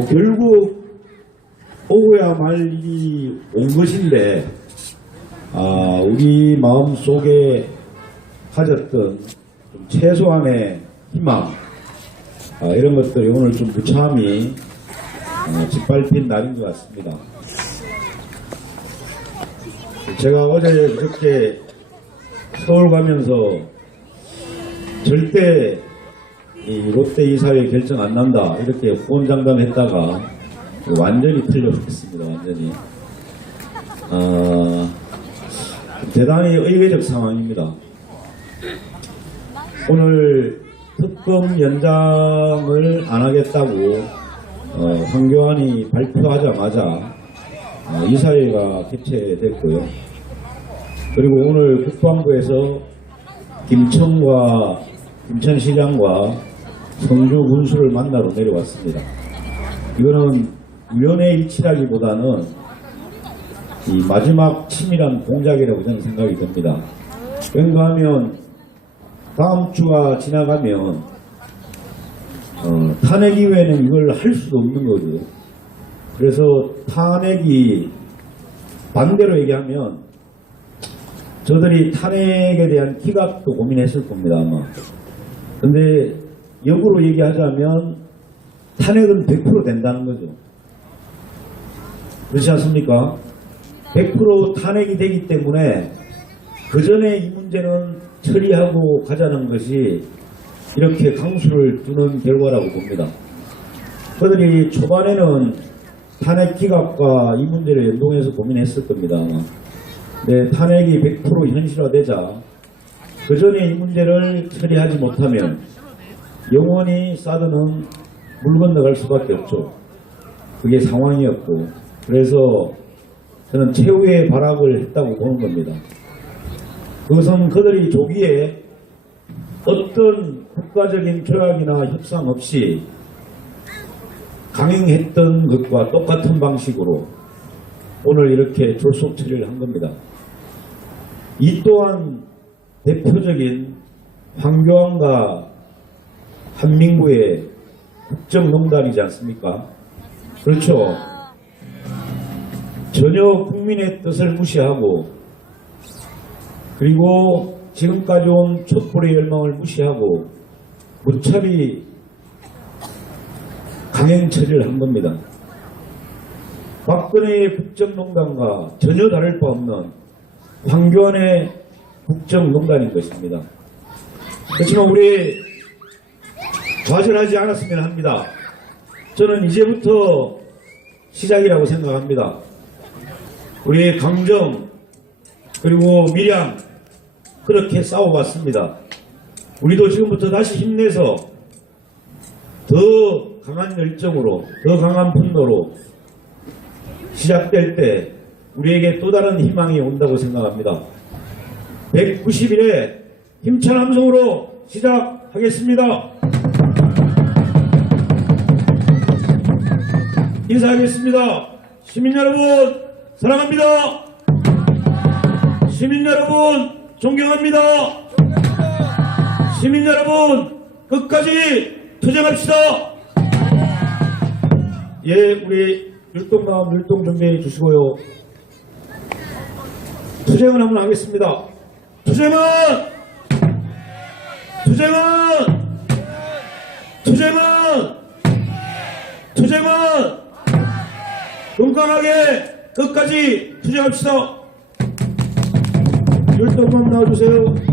결국 오고야 말 일이 온 것인데 우리 마음속에 가졌던 좀 최소한의 희망 이런 것들이 오늘 좀 무참히 짓밟힌 날인 것 같습니다. 제가 어제 그렇게 서울 가면서 절대 이 롯데 이사회 결정 안 난다 이렇게 후원장담했다가 완전히 틀려버렸습니다. 완전히 대단히 의외적 상황입니다. 오늘 특검 연장을 안 하겠다고 황교안이 발표하자마자 이사회가 개최됐고요. 그리고 오늘 국방부에서 김천시장과 성주 군수를 만나러 내려왔습니다. 이거는 위원회 일치라기보다는 이 마지막 치밀한 공작이라고 저는 생각이 듭니다. 왠가 하면 다음 주가 지나가면 탄핵 이후에는 이걸 할 수도 없는 거고요. 그래서 탄핵이 반대로 얘기하면 저들이 탄핵에 대한 기각도 고민했을 겁니다. 아마. 근데 역으로 얘기하자면 탄핵은 100% 된다는 거죠. 그렇지 않습니까? 100% 탄핵이 되기 때문에 그 전에 이 문제는 처리하고 가자는 것이 이렇게 강수를 두는 결과라고 봅니다. 그들이 초반에는 탄핵 기각과 이 문제를 연동해서 고민했을 겁니다. 네, 탄핵이 100% 현실화되자 그 전에 이 문제를 처리하지 못하면 영원히 사드는 물 건너갈 수밖에 없죠. 그게 상황이었고, 그래서 저는 최후의 발악을 했다고 보는 겁니다. 그것은 그들이 조기에 어떤 국가적인 조약이나 협상 없이 강행했던 것과 똑같은 방식으로 오늘 이렇게 졸속 처리를 한 겁니다. 이 또한 대표적인 황교안과 한민구의 국정농단이지 않습니까? 그렇죠. 전혀 국민의 뜻을 무시하고 그리고 지금까지 온 촛불의 열망을 무시하고 무차히 강행 처리를 한 겁니다. 박근혜의 국정농단과 전혀 다를 바 없는 황교안의 국정농단인 것입니다. 그렇지만 우리 좌절하지 않았으면 합니다. 저는 이제부터 시작이라고 생각합니다. 우리의 강정 그리고 밀양 그렇게 싸워봤습니다. 우리도 지금부터 다시 힘내서 더 강한 열정으로 더 강한 분노로 시작될 때 우리에게 또 다른 희망이 온다고 생각합니다. 190일에 힘찬 함성으로 시작하겠습니다. 인사하겠습니다. 시민 여러분 사랑합니다. 시민 여러분 존경합니다. 시민 여러분 끝까지 투쟁합시다. 예, 우리 율동마음 율동 준비해 주시고요. 투쟁을 한번 하겠습니다. 투쟁은 건강하게 끝까지 투쟁합시다. 율동마음 나와주세요.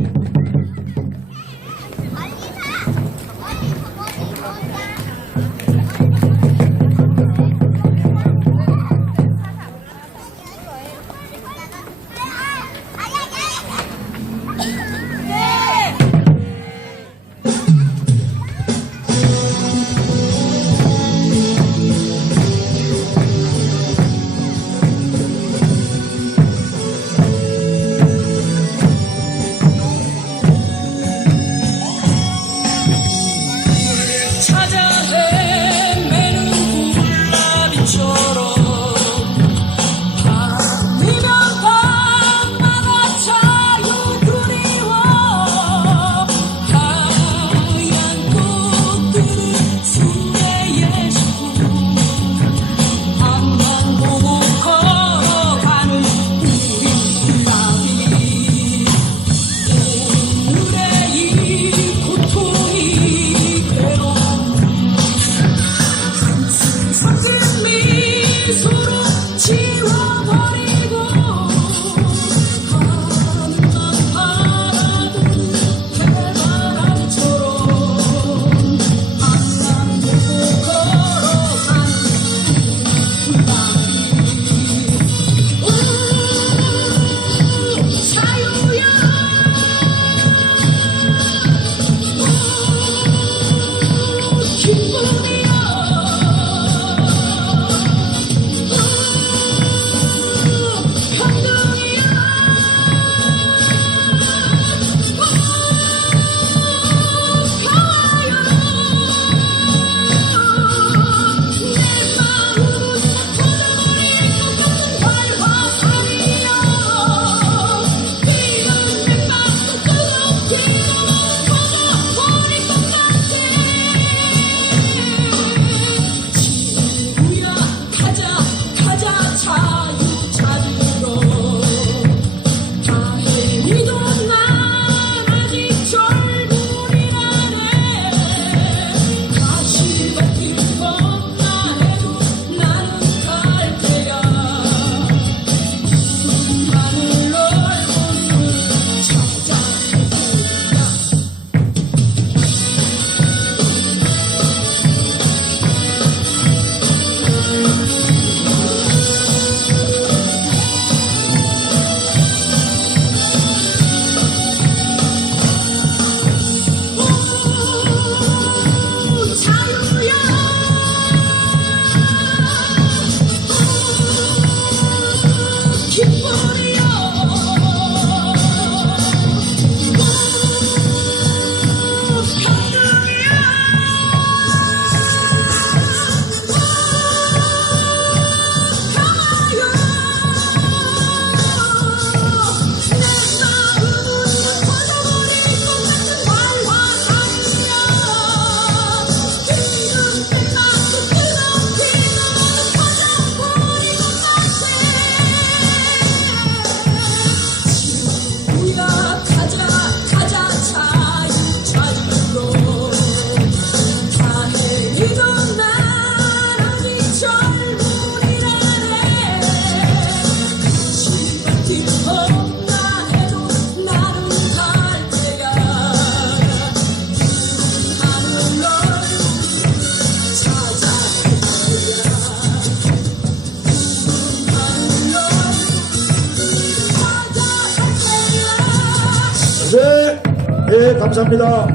네, 감사합니다.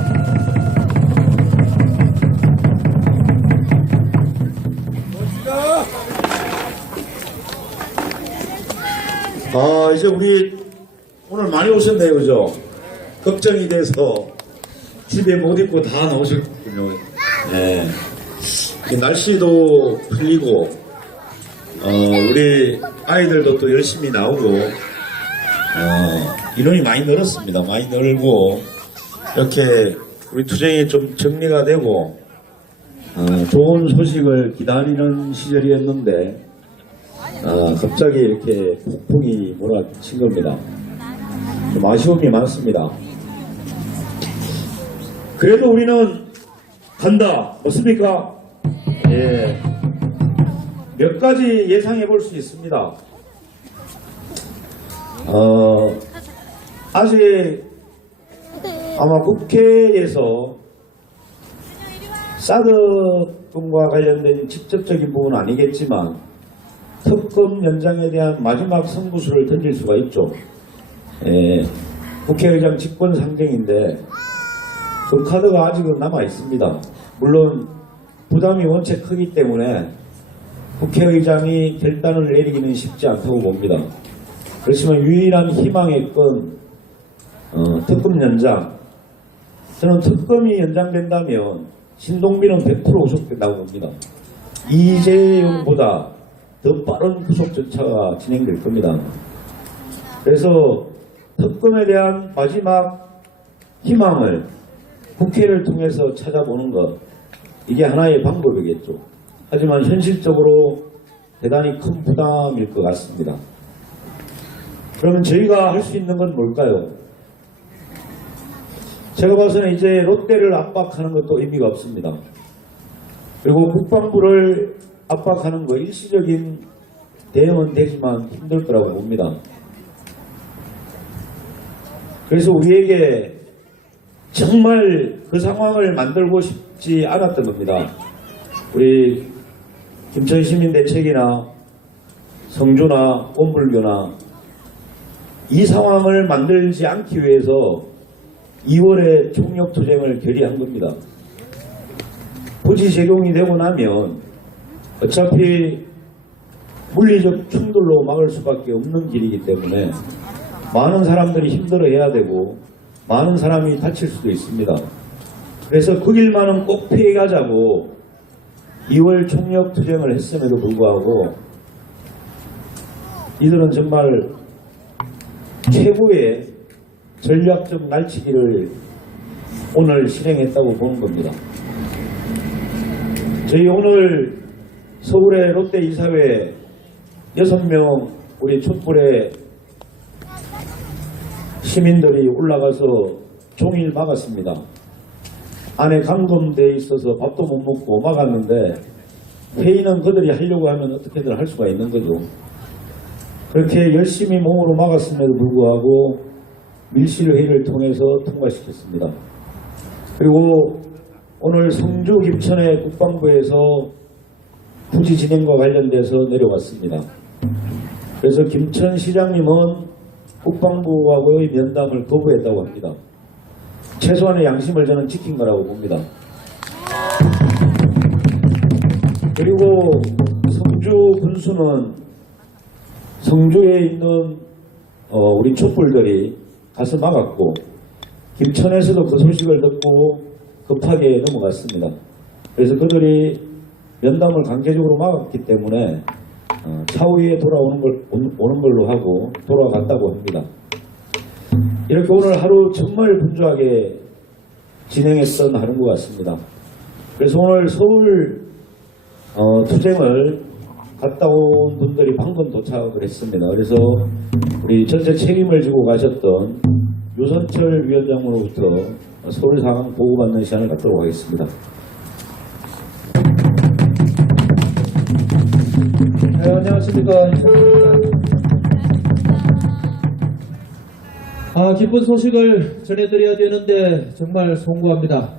이제 우리 오늘 많이 오셨네요, 그죠? 걱정이 돼서 집에 못 입고 다 나오셨군요. 네. 이 날씨도 풀리고, 우리 아이들도 또 열심히 나오고, 인원이 많이 늘었습니다. 많이 늘고, 이렇게 우리 투쟁이 좀 정리가 되고, 좋은 소식을 기다리는 시절이었는데, 갑자기 이렇게 폭풍이 몰아친 겁니다. 좀 아쉬움이 많습니다. 그래도 우리는 간다. 맞습니까? 예. 몇 가지 예상해 볼 수 있습니다. 아직 아마 국회에서 사드금과 관련된 직접적인 부분은 아니겠지만 특검 연장에 대한 마지막 승부수를 던질 수가 있죠. 국회의장 직권 상정인데 그 카드가 아직은 남아 있습니다. 물론 부담이 원체 크기 때문에 국회의장이 결단을 내리기는 쉽지 않다고 봅니다. 그렇지만 유일한 희망의 건 특검 연장. 저는 특검이 연장된다면 신동빈은 100% 구속된다고 봅니다. 이재용보다 더 빠른 구속 절차가 진행될 겁니다. 그래서 특검에 대한 마지막 희망을 국회를 통해서 찾아보는 것, 이게 하나의 방법이겠죠. 하지만 현실적으로 대단히 큰 부담일 것 같습니다. 그러면 저희가 할 수 있는 건 뭘까요? 제가 봐서는 이제 롯데를 압박하는 것도 의미가 없습니다. 그리고 국방부를 압박하는 거 일시적인 대응은 되지만 힘들 거라고 봅니다. 그래서 우리에게 정말 그 상황을 만들고 싶지 않았던 겁니다. 우리 김천시민대책이나 성주나 꼼불교나 이 상황을 만들지 않기 위해서 2월에 총력투쟁을 결의한 겁니다. 부지 적용이 되고 나면 어차피 물리적 충돌로 막을 수밖에 없는 길이기 때문에 많은 사람들이 힘들어해야 되고 많은 사람이 다칠 수도 있습니다. 그래서 그 길만은 꼭 피해가자고 2월 총력투쟁을 했음에도 불구하고 이들은 정말 최고의 전략적 날치기를 오늘 실행했다고 보는 겁니다. 저희 오늘 서울의 롯데 이사회 6명 우리 촛불의 시민들이 올라가서 종일 막았습니다. 안에 감금돼 있어서 밥도 못 먹고 막았는데 회의는 그들이 하려고 하면 어떻게든 할 수가 있는 거죠. 그렇게 열심히 몸으로 막았음에도 불구하고 밀실회의를 통해서 통과시켰습니다. 그리고 오늘 성주 김천의 국방부에서 부지 진행과 관련돼서 내려왔습니다. 그래서 김천시장님은 국방부하고의 면담을 거부했다고 합니다. 최소한의 양심을 저는 지킨 거라고 봅니다. 그리고 성주 군수는 성주에 있는 우리 촛불들이 가서 막았고 김천에서도 그 소식을 듣고 급하게 넘어갔습니다. 그래서 그들이 면담을 강제적으로 막았기 때문에 차후에 오는 걸로 하고 돌아갔다고 합니다. 이렇게 오늘 하루 정말 분주하게 진행했던 하루인 것 같습니다. 그래서 오늘 서울 투쟁을 갔다 온 분들이 방금 도착을 했습니다. 그래서 우리 전체 책임을 지고 가셨던 유선철 위원장으로부터 서울 상황 보고받는 시간을 갖도록 하겠습니다. 네, 안녕하십니까. 기쁜 소식을 전해드려야 되는데 정말 송구합니다.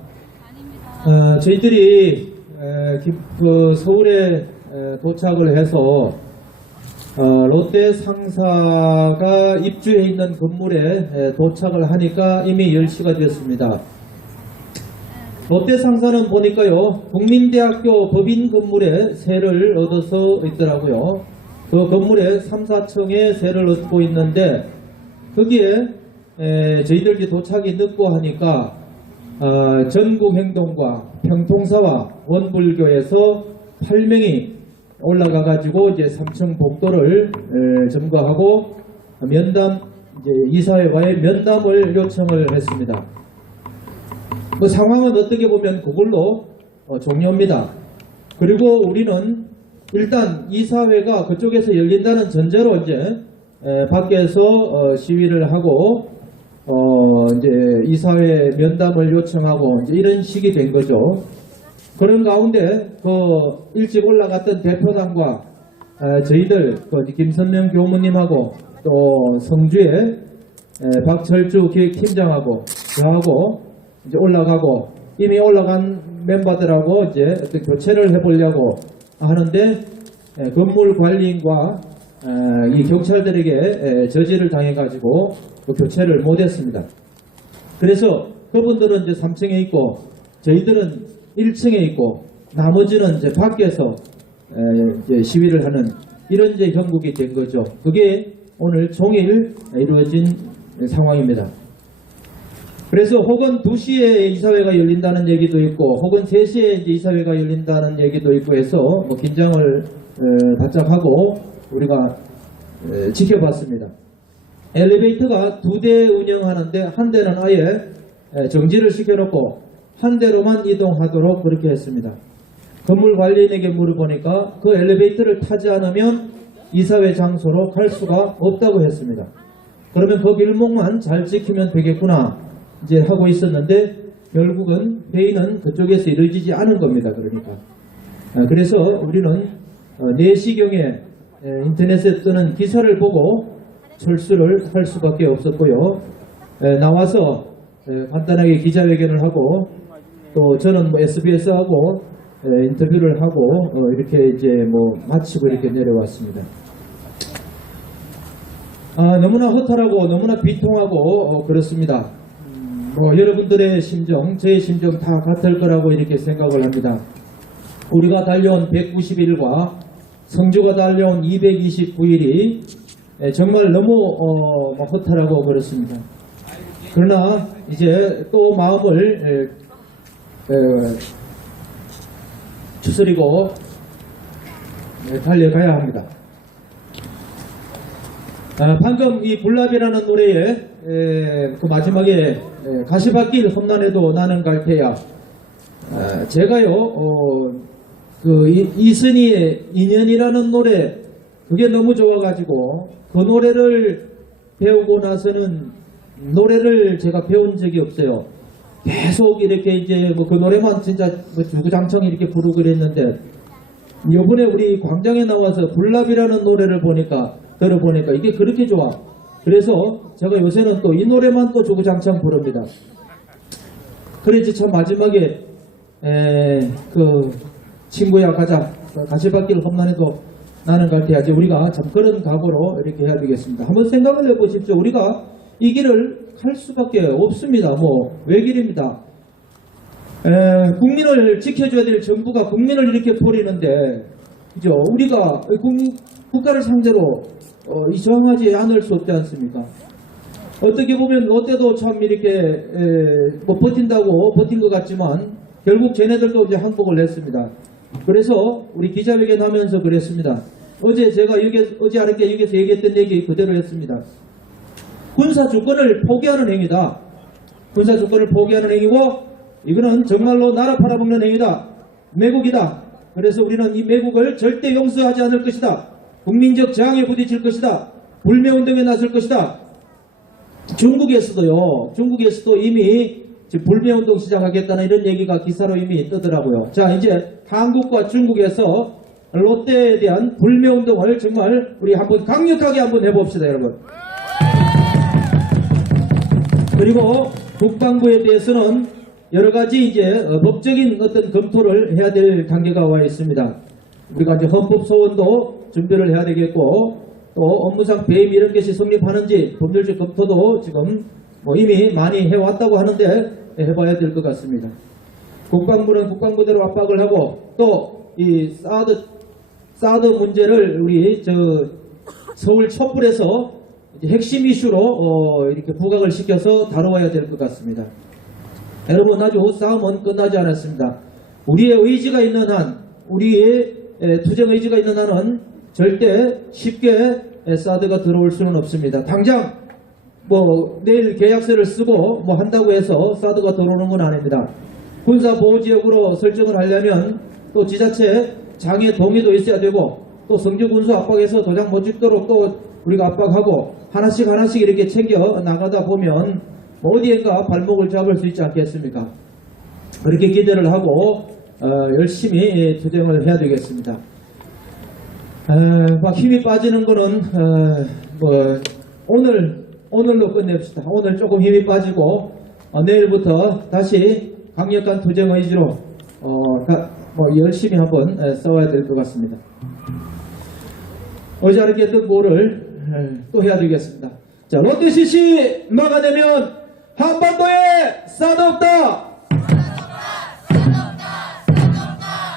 저희들이 서울에 도착을 해서 롯데 상사가 입주해 있는 건물에 도착을 하니까 이미 10시가 되었습니다. 롯데 상사는 보니까요, 국민대학교 법인 건물에 세를 얻어서 있더라고요. 그 건물에 3, 4층에 세를 얻고 있는데 거기에 저희들이 도착이 늦고 하니까 전국행동과 평통사와 원불교에서 8명이 올라가 가지고 이제 3층 복도를 점거하고 면담, 이제 이사회와의 면담을 요청을 했습니다. 그 상황은 어떻게 보면 그걸로 종료입니다. 그리고 우리는 일단 이사회가 그쪽에서 열린다는 전제로 이제 밖에서 시위를 하고 이제 이사회 면담을 요청하고 이제 이런 식이 된 거죠. 그런 가운데 그 일찍 올라갔던 대표단과 저희들 그 김선명 교무님하고 또 성주의 박철주 기획팀장하고 저하고 이제 올라가고 이미 올라간 멤버들하고 이제 어떤 교체를 해보려고 하는데 건물 관리인과 이 경찰들에게 저지를 당해가지고 그 교체를 못했습니다. 그래서 그분들은 이제 3층에 있고 저희들은 1층에 있고 나머지는 이제 밖에서 이제 시위를 하는 이런 이제 형국이 된 거죠. 그게 오늘 종일 이루어진 상황입니다. 그래서 혹은 2시에 이사회가 열린다는 얘기도 있고 혹은 3시에 이제 이사회가 열린다는 얘기도 있고 해서 뭐 긴장을 바짝 하고 우리가 지켜봤습니다. 엘리베이터가 2대 운영하는데 한 대는 아예 정지를 시켜놓고 한 대로만 이동하도록 그렇게 했습니다. 건물 관리인에게 물어보니까 그 엘리베이터를 타지 않으면 이사회 장소로 갈 수가 없다고 했습니다. 그러면 그 길목만 잘 지키면 되겠구나 이제 하고 있었는데 결국은 회의는 그쪽에서 이루어지지 않은 겁니다. 그러니까 그래서 우리는 4시경에 인터넷에 뜨는 기사를 보고 철수를 할 수밖에 없었고요. 나와서 간단하게 기자회견을 하고 또 저는 뭐 SBS하고 인터뷰를 하고 이렇게 이제 뭐 마치고 이렇게 내려왔습니다. 너무나 허탈하고 너무나 비통하고 그렇습니다. 여러분들의 심정, 저의 심정 다 같을 거라고 이렇게 생각을 합니다. 우리가 달려온 190일과 성주가 달려온 229일이 정말 너무 허탈하고 그렇습니다. 그러나 이제 또 마음을 추스리고 달려가야 합니다. 방금 이 불납이라는 노래에 그 마지막에 가시밭길 험난해도 나는 갈 테야. 제가요 그 이순희의 인연이라는 노래 그게 너무 좋아가지고 그 노래를 배우고 나서는 노래를 제가 배운 적이 없어요. 계속 이렇게 이제 뭐 그 노래만 진짜 뭐 주구장창 이렇게 부르고 그랬는데 이번에 우리 광장에 나와서 불납이라는 노래를 들어보니까 이게 그렇게 좋아. 그래서 제가 요새는 또 이 노래만 또 주구장창 부릅니다. 그래서 참 마지막에 그 친구야 가자 가시밭길 험난해도 나는 갈 테야지 우리가 참 그런 각오로 이렇게 해야 되겠습니다. 한번 생각을 해보십시오. 우리가 이 길을 갈 수밖에 없습니다. 뭐 외길입니다. 국민을 지켜줘야 될 정부가 국민을 이렇게 버리는데 그죠? 우리가 국가를 상대로 저항하지 않을 수 없지 않습니까? 어떻게 보면 롯데도 참 이렇게 뭐 버틴다고 버틴 것 같지만 결국 쟤네들도 이제 항복을 했습니다. 그래서 우리 기자회견 하면서 그랬습니다. 어제 제가 어제 아랫게 여기서 얘기했던 얘기 그대로 했습니다. 군사 주권을 포기하는 행위다. 군사 주권을 포기하는 행위고 이거는 정말로 나라 팔아먹는 행위다. 매국이다. 그래서 우리는 이 매국을 절대 용서하지 않을 것이다. 국민적 저항에 부딪힐 것이다. 불매운동에 나설 것이다. 중국에서도 이미 지금 불매운동 시작하겠다는 이런 얘기가 기사로 이미 뜨더라고요. 자, 이제 한국과 중국에서 롯데에 대한 불매운동을 정말 우리 한번 강력하게 한번 해봅시다, 여러분. 그리고 국방부에 대해서는 여러 가지 이제 법적인 어떤 검토를 해야 될 단계가 와 있습니다. 우리가 이제 헌법 소원도 준비를 해야 되겠고 또 업무상 배임 이런 것이 성립하는지 법률적 검토도 지금 이미 많이 해왔다고 하는데 해봐야 될 것 같습니다. 국방부는 국방부대로 압박을 하고 또 이 사드 문제를 우리 서울 촛불에서 핵심 이슈로 이렇게 부각을 시켜서 다뤄야 될 것 같습니다. 여러분, 아주 싸움은 끝나지 않았습니다. 우리의 의지가 있는 한, 우리의 투쟁 의지가 있는 한은 절대 쉽게 사드가 들어올 수는 없습니다. 당장 내일 계약서를 쓰고 한다고 해서 사드가 들어오는 건 아닙니다. 군사보호지역으로 설정을 하려면 또 지자체 장애 동의도 있어야 되고 또 성주군수 압박해서 도장 못 찍도록 또 우리가 압박하고 하나씩 이렇게 챙겨 나가다 보면 어디엔가 발목을 잡을 수 있지 않겠습니까? 그렇게 기대를 하고 열심히 투쟁을 해야 되겠습니다. 막 힘이 빠지는 거는 오늘로 끝냅시다. 오늘 조금 힘이 빠지고 내일부터 다시 강력한 투쟁 의지로 열심히 한번 싸워야 될 것 같습니다. 어저께 했던 거를 또 해야 되겠습니다. 자, 롯데CC 막아내면 한반도에 사드 없다.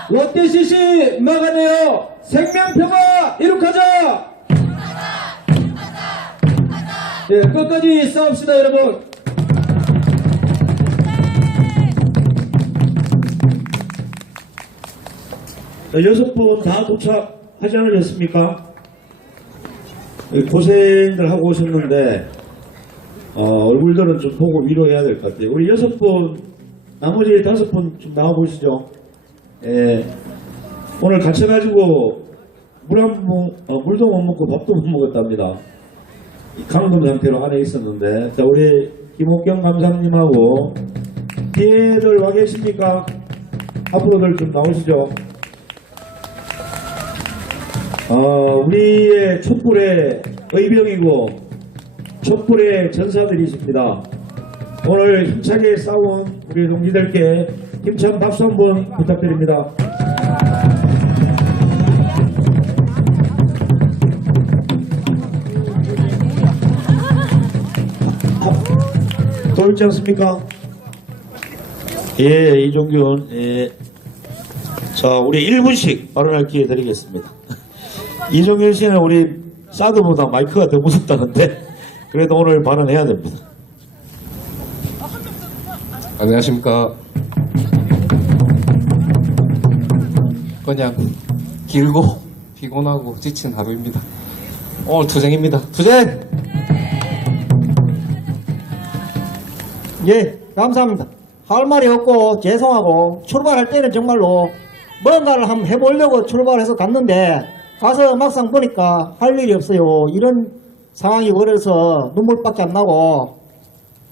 롯데CC 막아내요. 생명평화 이룩하자. 예, 끝까지 싸웁시다, 여러분. 자, 6분 다 도착하지 않으셨습니까? 고생들 하고 오셨는데 얼굴들은 좀 보고 위로해야 될 것 같아요. 우리 6분, 나머지 5분 좀 나와보시죠. 예, 오늘 갇혀가지고 물도 못 먹고 밥도 못 먹었답니다. 감금 상태로 안에 있었는데. 자, 우리 김옥경 감사님하고 뒤에들 와 계십니까? 앞으로들 좀 나오시죠. 우리의 촛불의 의병이고 촛불의 전사들이십니다. 오늘 힘차게 싸운 우리 동지들께 힘찬 박수 한번 부탁드립니다. 돌지 않습니까? 예, 이종균. 예. 자, 우리 1분씩 발언할 기회 드리겠습니다. 이종균 씨는 우리 사드보다 마이크가 더 무섭다는데 그래도 오늘 발언해야 됩니다. 안녕하십니까. 그냥 길고 피곤하고 지친 하루입니다. 오늘 투쟁입니다. 투쟁! 예, 감사합니다. 할 말이 없고 죄송하고 출발할 때는 정말로 뭔가를 한번 해보려고 출발해서 갔는데 가서 막상 보니까 할 일이 없어요. 이런 상황이 벌어서 눈물밖에 안 나고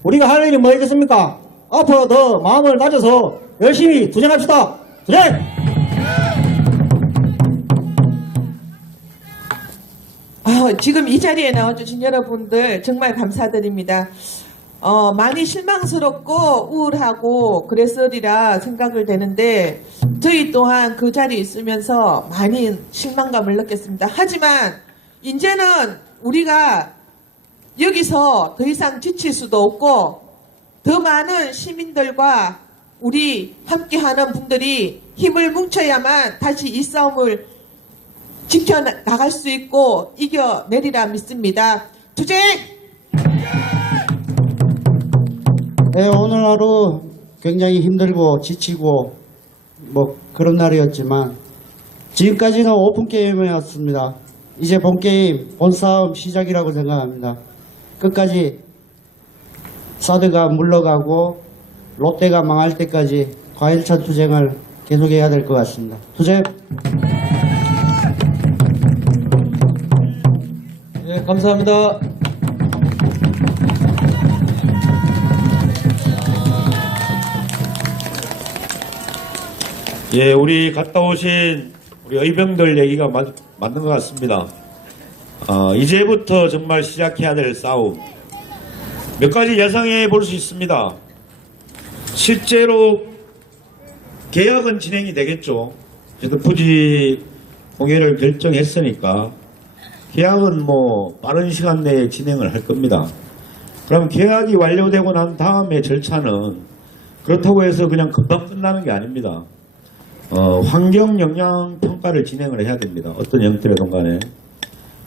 우리가 할 일이 뭐 있겠습니까? 앞으로 더 마음을 가져서 열심히 투쟁합시다. 투쟁! 지금 이 자리에 나와주신 여러분들 정말 감사드립니다. 많이 실망스럽고 우울하고 그랬으리라 생각을 되는데 저희 또한 그 자리에 있으면서 많이 실망감을 느꼈습니다. 하지만 이제는 우리가 여기서 더 이상 지칠 수도 없고 더 많은 시민들과 우리 함께하는 분들이 힘을 뭉쳐야만 다시 이 싸움을 지켜나갈 수 있고 이겨내리라 믿습니다. 투쟁! 네, 오늘 하루 굉장히 힘들고 지치고 그런 날이었지만 지금까지는 오픈게임이었습니다. 이제 본게임, 본싸움 시작이라고 생각합니다. 끝까지 사드가 물러가고 롯데가 망할 때까지 과일찬 투쟁을 계속해야 될 것 같습니다. 투쟁! 네, 감사합니다. 예, 우리 갔다 오신 우리 의병들 얘기가 맞는 것 같습니다. 이제부터 정말 시작해야 될 싸움. 몇 가지 예상해 볼 수 있습니다. 실제로 계약은 진행이 되겠죠. 그래도 부지 공연을 결정했으니까. 계약은 뭐 빠른 시간 내에 진행을 할 겁니다. 그럼 계약이 완료되고 난 다음에 절차는 그렇다고 해서 그냥 금방 끝나는 게 아닙니다. 환경 영향 평가를 진행을 해야 됩니다. 어떤 형태로든 간에.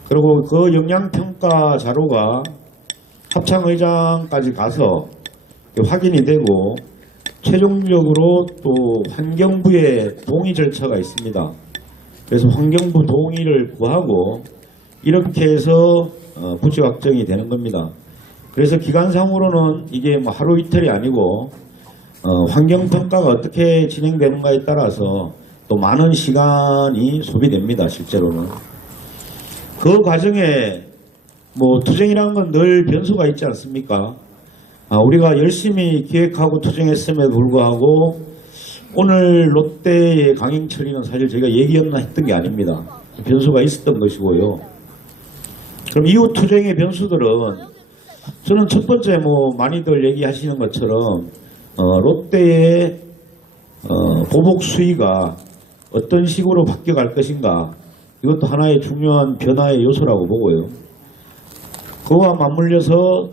그리고 그 영향 평가 자료가 합창의장까지 가서 확인이 되고 최종적으로 또 환경부의 동의 절차가 있습니다. 그래서 환경부 동의를 구하고 이렇게 해서 부지 확정이 되는 겁니다. 그래서 기간상으로는 이게 뭐 하루 이틀이 아니고 환경평가가 어떻게 진행되는가에 따라서 또 많은 시간이 소비됩니다. 실제로는. 그 과정에 뭐 투쟁이라는 건 늘 변수가 있지 않습니까? 우리가 열심히 기획하고 투쟁했음에도 불구하고 오늘 롯데의 강행 처리는 사실 저희가 얘기였나 했던 게 아닙니다. 변수가 있었던 것이고요. 그럼 이후 투쟁의 변수들은 저는 첫 번째 뭐 많이들 얘기하시는 것처럼 롯데의 보복 수위가 어떤 식으로 바뀌어갈 것인가, 이것도 하나의 중요한 변화의 요소라고 보고요. 그와 맞물려서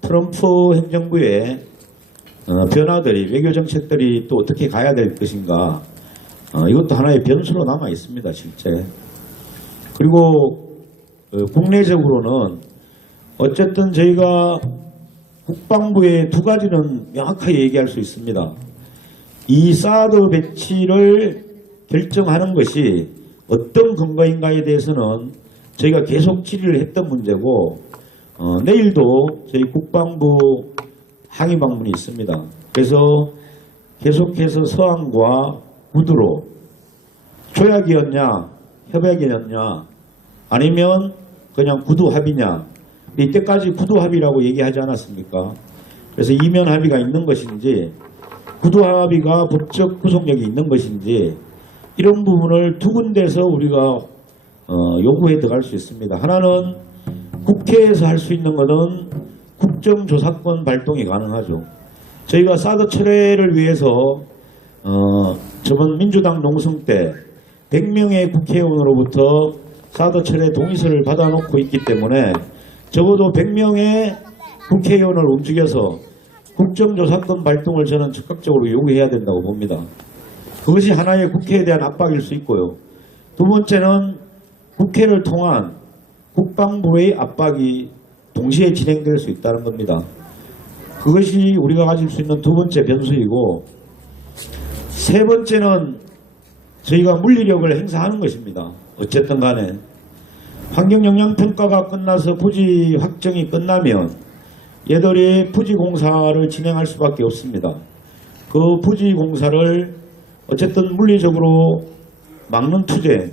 트럼프 행정부의 변화들이, 외교 정책들이 또 어떻게 가야 될 것인가, 이것도 하나의 변수로 남아 있습니다. 실제. 그리고 국내적으로는 어쨌든 저희가 국방부의 두 가지는 명확하게 얘기할 수 있습니다. 이 사드 배치를 결정하는 것이 어떤 근거인가에 대해서는 저희가 계속 질의를 했던 문제고, 내일도 저희 국방부 항의 방문이 있습니다. 그래서 계속해서 서한과 구두로 조약이었냐 협약이었냐 아니면 그냥 구두 합의냐, 이때까지 구두 합의라고 얘기하지 않았습니까? 그래서 이면 합의가 있는 것인지 구두 합의가 법적 구속력이 있는 것인지 이런 부분을 두 군데서 우리가 요구해 들어갈 수 있습니다. 하나는 국회에서 할 수 있는 것은 국정조사권 발동이 가능하죠. 저희가 사드 철회를 위해서 저번 민주당 농성 때 100명의 국회의원으로부터 사드 철회 동의서를 받아놓고 있기 때문에 적어도 100명의 국회의원을 움직여서 국정조사권 발동을 저는 적극적으로 요구해야 된다고 봅니다. 그것이 하나의 국회에 대한 압박일 수 있고요. 두 번째는 국회를 통한 국방부의 압박이 동시에 진행될 수 있다는 겁니다. 그것이 우리가 가질 수 있는 두 번째 변수이고, 세 번째는 저희가 물리력을 행사하는 것입니다. 어쨌든 간에 환경영향평가가 끝나서 부지 확정이 끝나면 얘들이 부지 공사를 진행할 수밖에 없습니다. 그 부지 공사를 어쨌든 물리적으로 막는 투쟁,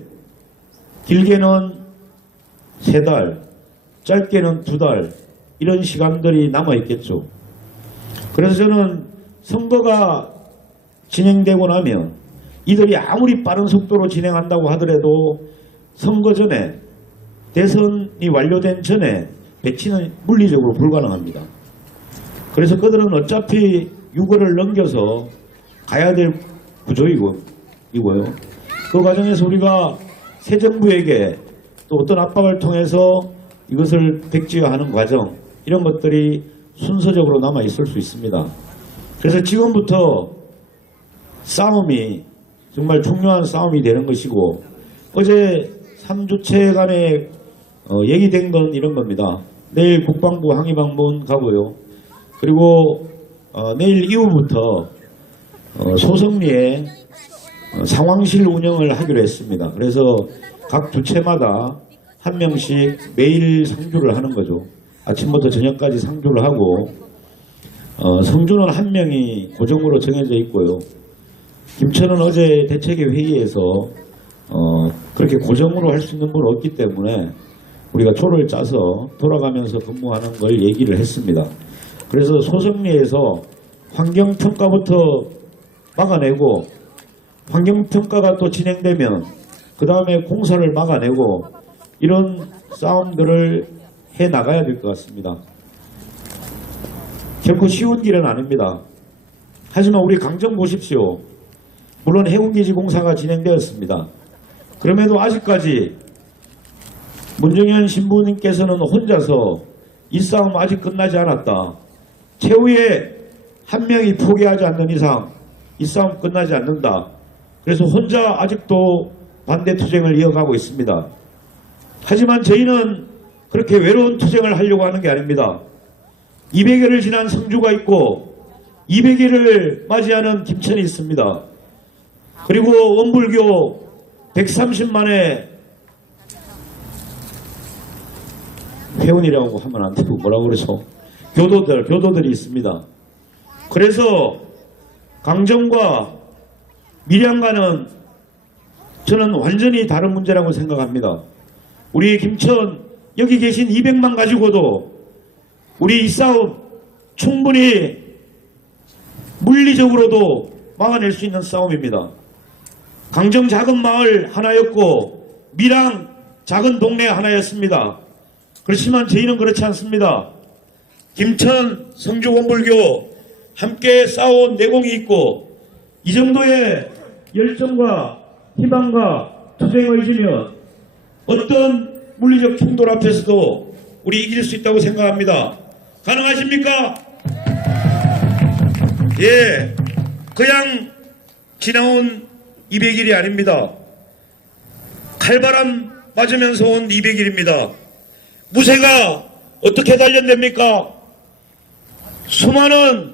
길게는 3달, 짧게는 2달, 이런 시간들이 남아있겠죠. 그래서 저는 선거가 진행되고 나면 이들이 아무리 빠른 속도로 진행한다고 하더라도 선거 전에, 대선이 완료된 전에 배치는 물리적으로 불가능합니다. 그래서 그들은 어차피 6월을 넘겨서 가야 될 구조이고요. 그 과정에서 우리가 새 정부에게 또 어떤 압박을 통해서 이것을 백지화하는 과정, 이런 것들이 순서적으로 남아 있을 수 있습니다. 그래서 지금부터 싸움이 정말 중요한 싸움이 되는 것이고, 어제 3주체 간에 얘기된 건 이런 겁니다. 내일 국방부 항의 방문 가고요. 그리고 내일 이후부터 소성리에 상황실 운영을 하기로 했습니다. 그래서 각 주체마다 한 명씩 매일 상주를 하는 거죠. 아침부터 저녁까지 상주를 하고, 성주는 한 명이 고정으로 정해져 있고요. 김천은 어제 대책위 회의에서 그렇게 고정으로 할 수 있는 분은 없기 때문에 우리가 조를 짜서 돌아가면서 근무하는 걸 얘기를 했습니다. 그래서 소성리에서 환경평가부터 막아내고, 환경평가가 또 진행되면 그 다음에 공사를 막아내고, 이런 싸움들을 해나가야 될 것 같습니다. 결코 쉬운 길은 아닙니다. 하지만 우리 강정 보십시오. 물론 해군기지 공사가 진행되었습니다. 그럼에도 아직까지 문정현 신부님께서는 혼자서 이 싸움 아직 끝나지 않았다. 최후에 한 명이 포기하지 않는 이상 이 싸움 끝나지 않는다. 그래서 혼자 아직도 반대 투쟁을 이어가고 있습니다. 하지만 저희는 그렇게 외로운 투쟁을 하려고 하는 게 아닙니다. 200여를 지난 성주가 있고 200일을 맞이하는 김천이 있습니다. 그리고 원불교 130만의 회원이라고 하면 안 되고 뭐라고 그러죠? 교도들이 있습니다. 그래서 강정과 밀양과는 저는 완전히 다른 문제라고 생각합니다. 우리 김천 여기 계신 200만 가지고도 우리 이 싸움 충분히 물리적으로도 막아낼 수 있는 싸움입니다. 강정 작은 마을 하나였고 밀양 작은 동네 하나였습니다. 그렇지만 저희는 그렇지 않습니다. 김천 성주 원불교 함께 싸워온 내공이 있고 이 정도의 열정과 희망과 투쟁의지면 어떤 물리적 충돌 앞에서도 우리 이길 수 있다고 생각합니다. 가능하십니까? 예, 그냥 지나온 200일이 아닙니다. 칼바람 맞으면서 온 200일입니다. 무쇠가 어떻게 단련됩니까? 수많은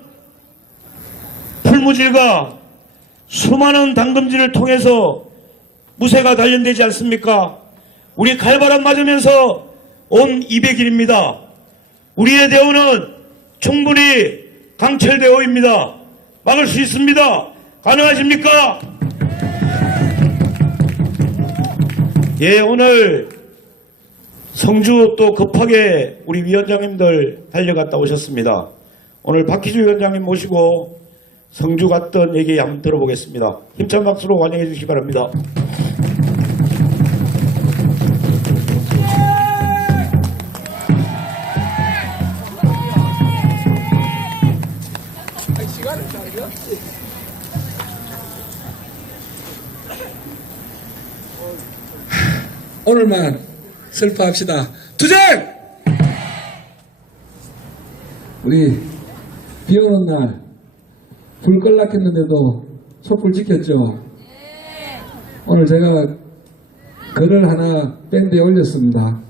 풀무질과 수많은 당금질을 통해서 무쇠가 단련되지 않습니까? 우리 칼바람 맞으면서 온 200일입니다. 우리의 대우는 충분히 강철 대우입니다. 막을 수 있습니다. 가능하십니까? 예, 오늘 성주 또 급하게 우리 위원장님들 달려갔다 오셨습니다. 오늘 박희주 위원장님 모시고 성주 갔던 얘기 한번 들어보겠습니다. 힘찬 박수로 환영해 주시기 바랍니다. 오늘만 슬퍼합시다. 투쟁! 우리 비 오는 날 불 끌락했는데도 촛불 지켰죠. 오늘 제가 글을 하나 밴드에 올렸습니다.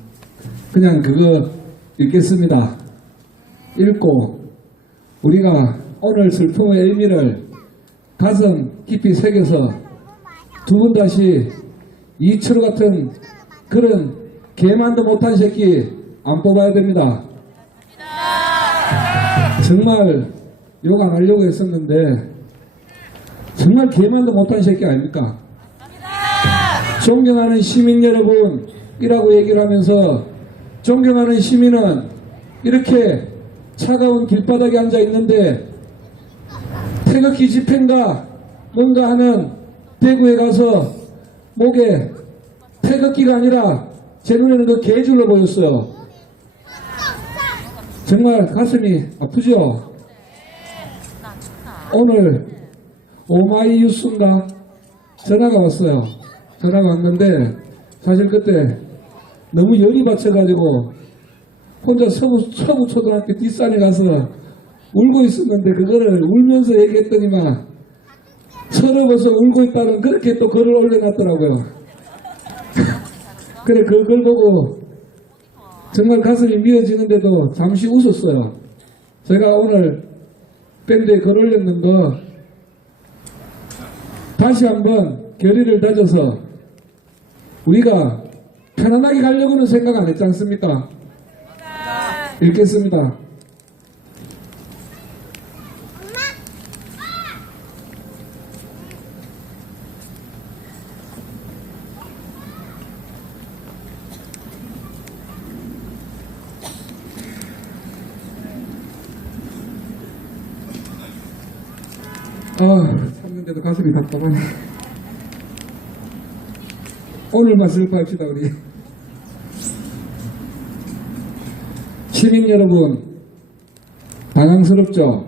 그냥 그거 읽겠습니다. 읽고 우리가 오늘 슬픔의 의미를 가슴 깊이 새겨서 두 번 다시 이철호 같은 그런 개만도 못한 새끼 안 뽑아야 됩니다. 정말 욕 안 하려고 했었는데 정말 개만도 못한 새끼 아닙니까? 존경하는 시민 여러분이라고 얘기를 하면서 존경하는 시민은 이렇게 차가운 길바닥에 앉아 있는데 태극기 집회인가 뭔가 하는 대구에 가서 목에 태극기가 아니라 제 눈에는 그 개줄로 보였어요. 정말 가슴이 아프죠? 오늘 오마이뉴스인가 전화가 왔어요. 전화가 왔는데 사실 그때 너무 열이 받쳐가지고 혼자 서구 초등학교 뒷산에 가서 울고 있었는데 그거를 울면서 얘기했더니만 서러워서 울고 있다는 그렇게 또 글을 올려놨더라고요. 그래 그 글 보고 정말 가슴이 미어지는데도 잠시 웃었어요. 제가 오늘 밴드에 글 올렸는 거 다시 한번 결의를 다져서 우리가 편안하게 가려고는 생각 안 했지 않습니까? 읽겠습니다. 참는데도 가슴이 답답하네. 오늘만 슬퍼합시다 우리. 시민 여러분 당황스럽죠?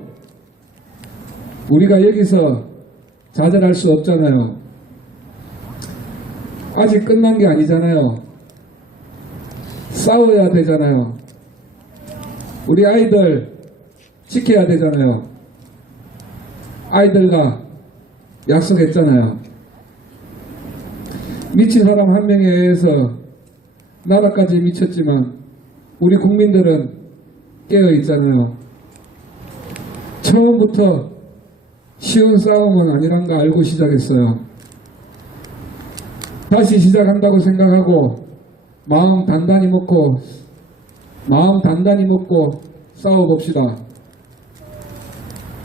우리가 여기서 좌절할 수 없잖아요. 아직 끝난 게 아니잖아요. 싸워야 되잖아요. 우리 아이들 지켜야 되잖아요. 아이들과 약속했잖아요. 미친 사람 한 명에 의해서 나라까지 미쳤지만 우리 국민들은 깨어 있잖아요. 처음부터 쉬운 싸움은 아니란 거 알고 시작했어요. 다시 시작한다고 생각하고 마음 단단히 먹고 싸워봅시다.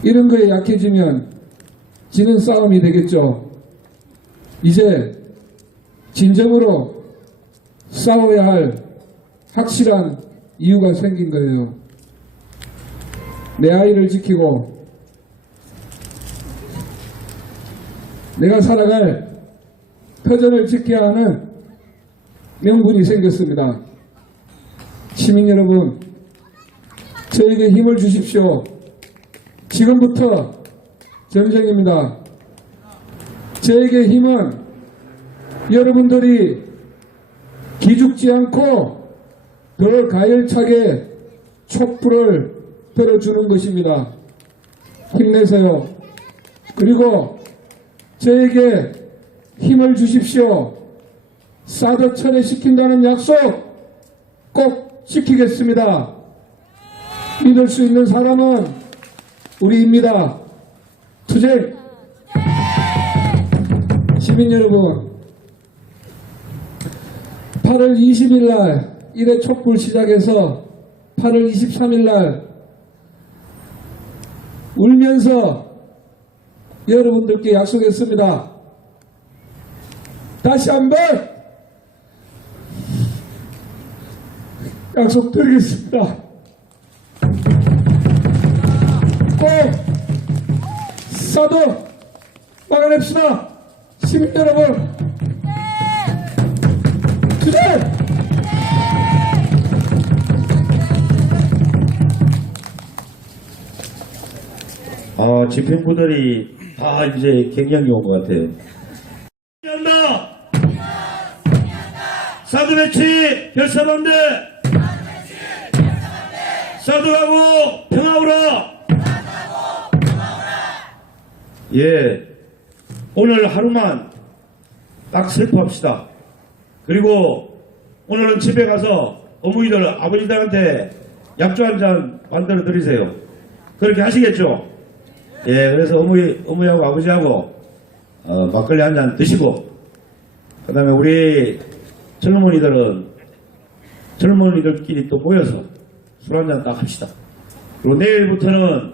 이런 거에 약해지면 지는 싸움이 되겠죠. 이제 진정으로 싸워야 할 확실한 이유가 생긴 거예요. 내 아이를 지키고 내가 살아갈 터전을 지켜야 하는 명분이 생겼습니다. 시민 여러분, 저에게 힘을 주십시오. 지금부터 전쟁입니다. 저에게 힘은 여러분들이 기죽지 않고 더 가열차게 촛불을 들어주는 것입니다. 힘내세요. 그리고 저에게 힘을 주십시오. 사드 철회시킨다는 약속 꼭 지키겠습니다. 믿을 수 있는 사람은 우리입니다. 투쟁! 시민 여러분, 8월 20일 날 1회 촛불 시작해서 8월 23일 날 울면서 여러분들께 약속했습니다. 다시 한번 약속드리겠습니다. 꼭 사드 막아냅시다. 시민 여러분, 투쟁! 집행부들이 다 이제 갱년이 온 것 같아요. 한다. 사드 배치 결사반대. 사드하고 평화오라. 예, 오늘 하루만 딱 슬퍼합시다. 그리고 오늘은 집에 가서 어머니들, 아버지들한테 약주 한 잔 만들어 드리세요. 그렇게 하시겠죠? 예, 그래서 어머니하고 아버지하고 막걸리 한 잔 드시고, 그 다음에 우리 젊은이들끼리 또 모여서 술 한 잔 딱 합시다. 그리고 내일부터는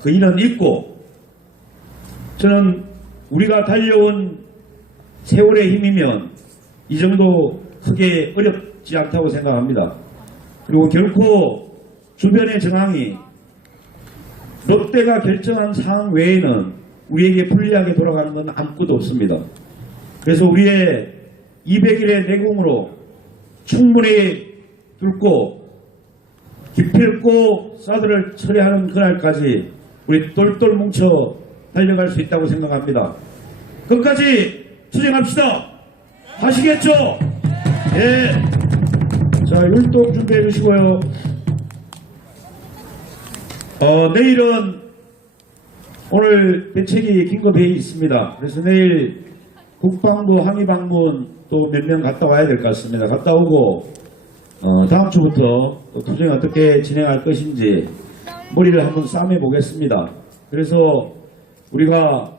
그 일은 잊고, 저는 우리가 달려온 세월의 힘이면 이 정도 크게 어렵지 않다고 생각합니다. 그리고 결코 주변의 정황이 롯데가 결정한 상황 외에는 우리에게 불리하게 돌아가는 건 아무것도 없습니다. 그래서 우리의 200일의 내공으로 충분히 뚫고 기필코 사드를 처리하는 그날까지 우리 똘똘 뭉쳐 달려갈 수 있다고 생각합니다. 끝까지 투쟁합시다. 하시겠죠? 예. 자, 율동 준비해 주시고요. 내일은 오늘 대책위 긴급회의 있습니다. 그래서 내일 국방부 항의방문 또 몇 명 갔다 와야 될 것 같습니다. 갔다 오고 다음 주부터 또 투쟁 어떻게 진행할 것인지 머리를 한번 싸매 보겠습니다. 그래서 우리가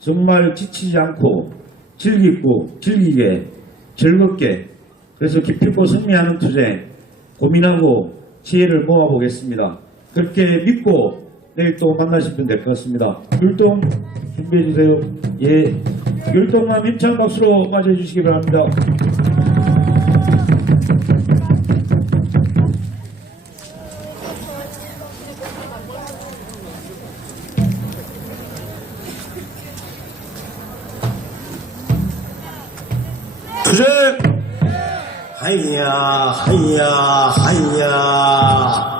정말 지치지 않고 즐기게 즐겁게, 그래서 기필코 승리하는 투쟁 고민하고 지혜를 모아보겠습니다. 그렇게 믿고 내일 또 만나시면 될 것 같습니다. 율동 준비해 주세요. 예, 율동만 힘찬 박수로 맞이해 주시기 바랍니다. 투쟁! 하이야, 하이야, 하이야.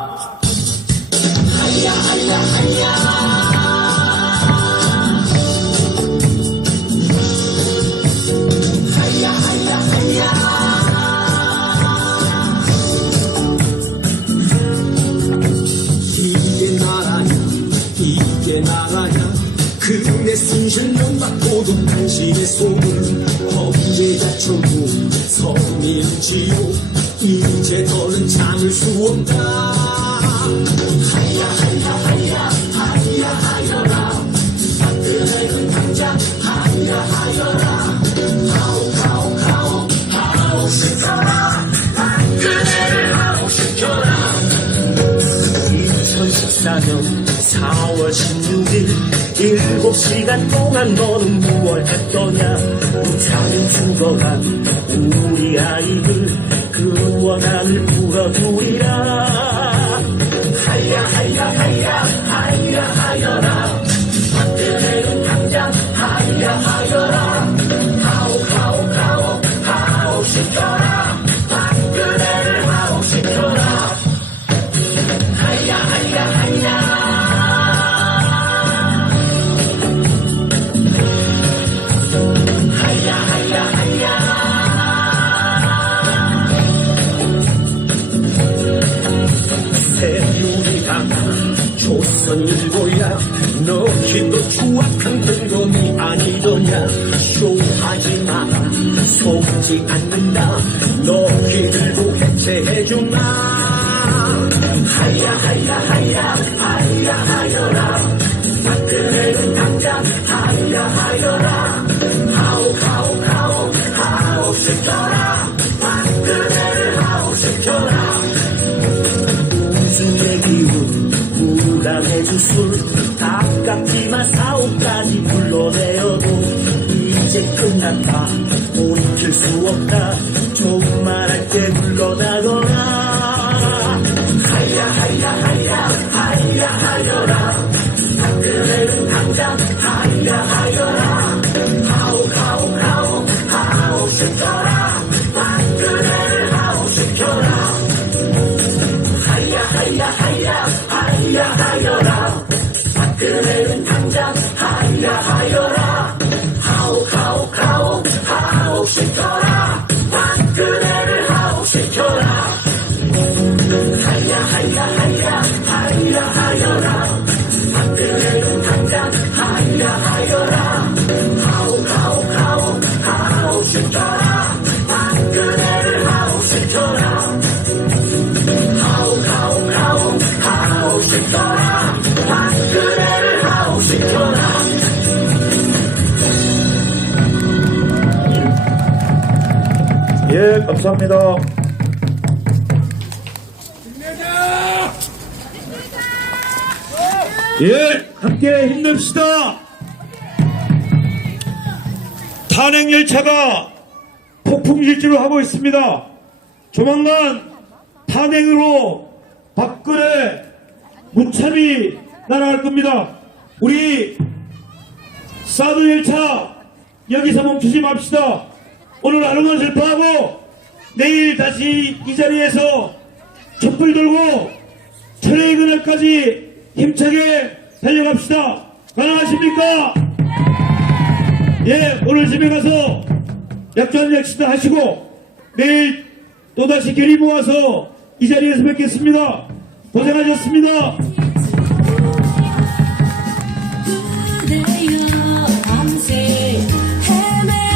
우리의 소문 범죄자 천국 성인지요 이제 더는 참을 수 없다 하야 하야 하야 하야 하여라 박근혜는 당장 하야 하여라 하오 하오 하오 하오 시켜라 박근혜를 하오 시켜라 2014년 4월 16일 7시간 동안 너는 무얼 했더냐 우차는 죽어간 우리 아이들 그 원한을 풀어주리라 하야 하야 하야 하야 하여라 박근혜는 당장 하야 하여라 하오 하오 하오 하오 시켜라 박근혜를 하오 시켜라 하야 하야 하야 조선일보야 너 기도 추악한 근검이 아니더냐 쇼하지 마라 속지 않는다 너 기들고 해체해주마 하야 하야 하야 하야 하여라 박근혜는 당장 하야 하여라 하오 하오 하오 하오 시켜라 박근혜를 하오 시켜라 우승의 기운 불안해 주술 가깝지만 사옥까지 불러내어도 이제 끝났다 돌이킬 수 없다 조금만 할때 물러나거라 하야 하야 하야 하야 하여라 박근혜는 당장 하야 하여라 하오 하오 하오 하오 시켜라 박근혜를 하오 시켜라 하야 하야 하야 하야 하여라 박근혜는 당장 하야 하여라 하오 하오 하오 하오 시켜라 박근혜를 하오 시켜라 하야 하야 하야 하야 하여라 박근혜는 당장 하야 하여라 하오 하오 하오 하오 시켜라 박근혜를 하오 시켜라 하오 하오 하오 하오 시켜라 박근혜를 하오 시켜라 예, 감사합니다. 예, 함께 힘냅시다. 탄핵 열차가 폭풍 질주를 하고 있습니다. 조만간 탄핵으로 박근혜 무참히 날아갈 겁니다. 우리 사드 열차 여기서 멈추지 맙시다. 오늘 하루만 슬퍼하고 내일 다시 이 자리에서 촛불 들고 철회의 그날까지 힘차게 달려갑시다. 가능하십니까? 예, 오늘 집에 가서 약주한 약식도 하시고 내일 또다시 결의 모아서 이 자리에서 뵙겠습니다. 고생하셨습니다. 그대여